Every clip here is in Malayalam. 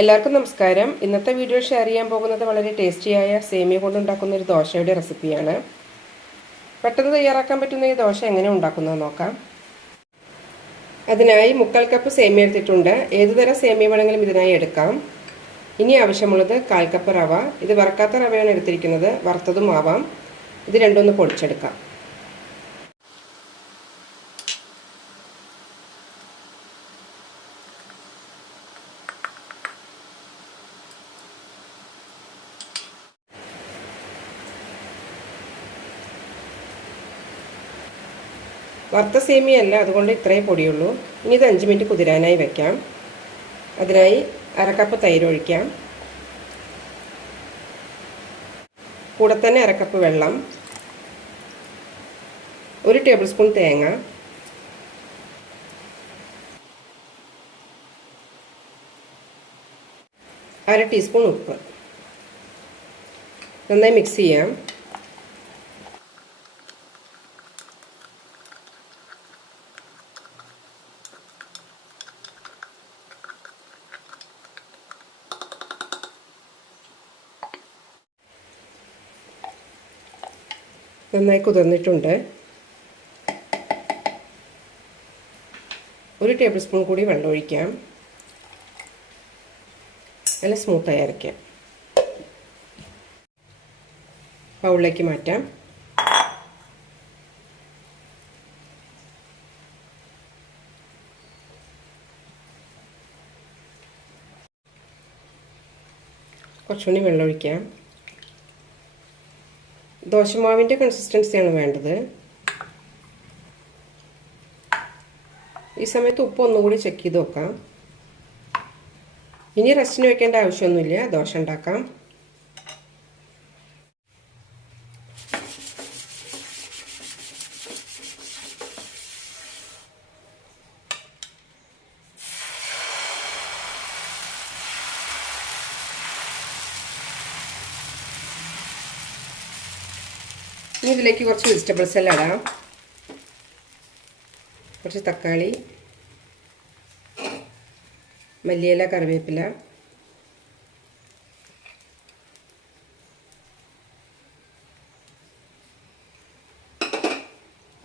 എല്ലാവർക്കും നമസ്കാരം. ഇന്നത്തെ വീഡിയോ ഷെയർ ചെയ്യാൻ പോകുന്നത് വളരെ ടേസ്റ്റിയായ സേമിയ കൊണ്ടുണ്ടാക്കുന്ന ഒരു ദോശയുടെ റെസിപ്പിയാണ് പെട്ടെന്ന് തയ്യാറാക്കാൻ പറ്റുന്ന ഈ ദോശ എങ്ങനെ ഉണ്ടാക്കുന്നത് നോക്കാം. അതിനായി മുക്കാൽ കപ്പ് സേമിയ എടുത്തിട്ടുണ്ട്. ഏതുതരം സേമിയ വേണമെങ്കിലും ഇതിനായി എടുക്കാം. ഇനി ആവശ്യമുള്ളത് കാൽ കപ്പ് റവ. ഇത് വറക്കാത്ത റവയാണ് എടുത്തിരിക്കുന്നത്. വറുത്തതും ആവാം. ഇത് രണ്ടൊന്ന് പൊടിച്ചെടുക്കാം. വറുത്ത സേമിയല്ല അതുകൊണ്ട് ഇത്രയും പൊടിയുള്ളൂ. ഇനി ഇത് അഞ്ച് മിനിറ്റ് കുതിരാനായി വെക്കാം. അതിനായി അരക്കപ്പ് തൈര് ഒഴിക്കാം. കൂടെ തന്നെ അരക്കപ്പ് വെള്ളം. ഒരു ടേബിൾ സ്പൂൺ തേങ്ങ. അര ടീസ്പൂൺ ഉപ്പ്. നന്നായി മിക്സ് ചെയ്യാം. നന്നായി കുതിർന്നിട്ടുണ്ട്. ഒരു ടേബിൾ സ്പൂൺ കൂടി വെള്ളം ഒഴിക്കാം. നല്ല സ്മൂത്തായി അരയ്ക്കാം. ബൗളിലേക്ക് മാറ്റാം. കുറച്ചുകൂടി വെള്ളം ഒഴിക്കാം. ദോശമാവിന്റെ കൺസിസ്റ്റൻസിയാണ് വേണ്ടത്. ഈ സമയത്ത് ഉപ്പ് ഒന്നുകൂടി ചെക്ക് ചെയ്ത് നോക്കാം ഇനി റെസ്റ്റിന് വെക്കേണ്ട ആവശ്യമൊന്നുമില്ല. ദോശ ഉണ്ടാക്കാം. ഇനി ഇതിലേക്ക് കുറച്ച് വെജിറ്റബിൾസ് എല്ലാം ഇടാം. കുറച്ച് തക്കാളി മല്ലിയില കറിവേപ്പില.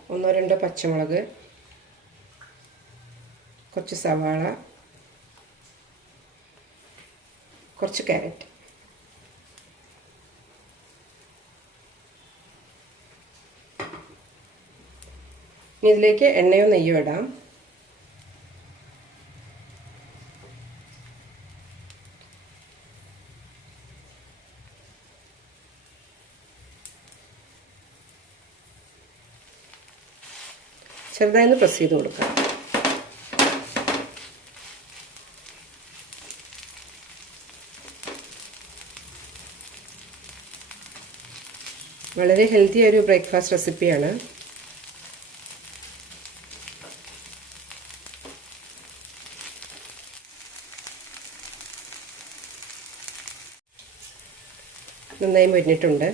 ഒന്നോ രണ്ടോ പച്ചമുളക്. കുറച്ച് സവാള. കുറച്ച് ക്യാരറ്റ്. ഇനി ഇതിലേക്ക് എണ്ണയോ നെയ്യോ ഇടാം. ചെറുതായി ഒന്ന് പ്രസ് ചെയ്ത് കൊടുക്കാം. വളരെ ഹെൽത്തി ഒരു ബ്രേക്ക്ഫാസ്റ്റ് റെസിപ്പിയാണ് നന്നായി മുരിഞ്ഞിട്ടുണ്ട്.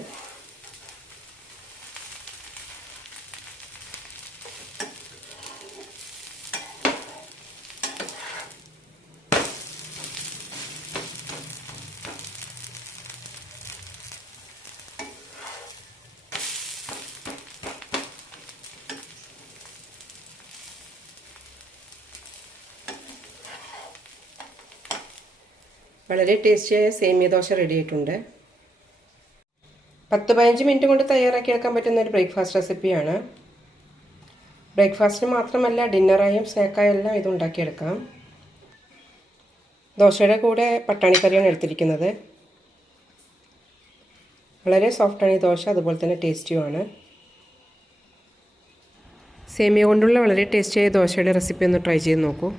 വളരെ ടേസ്റ്റിയായ സേമിയ ദോശ റെഡി ആയിട്ടുണ്ട്. പത്ത് പതിനഞ്ച് മിനിറ്റ് കൊണ്ട് തയ്യാറാക്കിയെടുക്കാൻ പറ്റുന്ന ഒരു ബ്രേക്ക്ഫാസ്റ്റ് റെസിപ്പിയാണ്. ബ്രേക്ക്ഫാസ്റ്റിന് മാത്രമല്ല ഡിന്നറായും സ്നാക്കായും എല്ലാം ഇത് ഉണ്ടാക്കിയെടുക്കാം. ദോശയുടെ കൂടെ പട്ടാണിക്കറിയാണ് എടുത്തിരിക്കുന്നത്. വളരെ സോഫ്റ്റാണ് ഈ ദോശ അതുപോലെ തന്നെ ടേസ്റ്റിയുമാണ് സേമിയ കൊണ്ടുള്ള വളരെ ടേസ്റ്റിയായ ദോശയുടെ റെസിപ്പി ഒന്ന് ട്രൈ ചെയ്ത് നോക്കൂ.